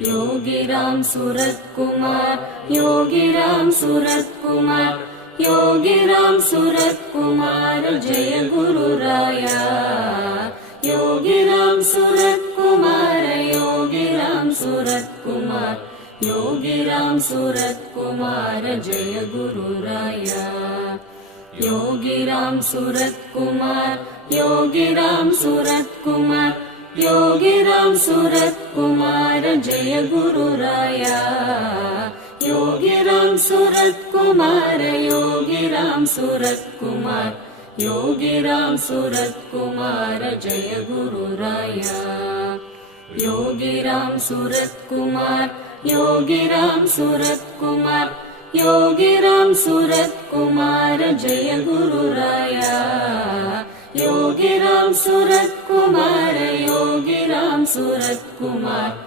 Yogiram Surat Kumar, Yogiram Surat Kumar, Yogiram Surat Kumar Jai Guru Raya. Yogiram Surat Kumar, Yogiram Surat Kumar, Yogiram Surat Kumar Jai Guru Raya. Yogiram Surat Kumar, Yogiram Surat Kumar, Yogiram Surat Kumar Jai Guru Raya. Yogiram Surat Kumar, Yogiram Surat Kumar, Yogiram Surat Kumar Jai Guru Raya. Yogiram Surat Kumar, Yogiram Surat Kumar, Yogiram Surat Kumar Jai Guru Raya. Yogiram Surat Kumar, Yogiram Surat Kumar,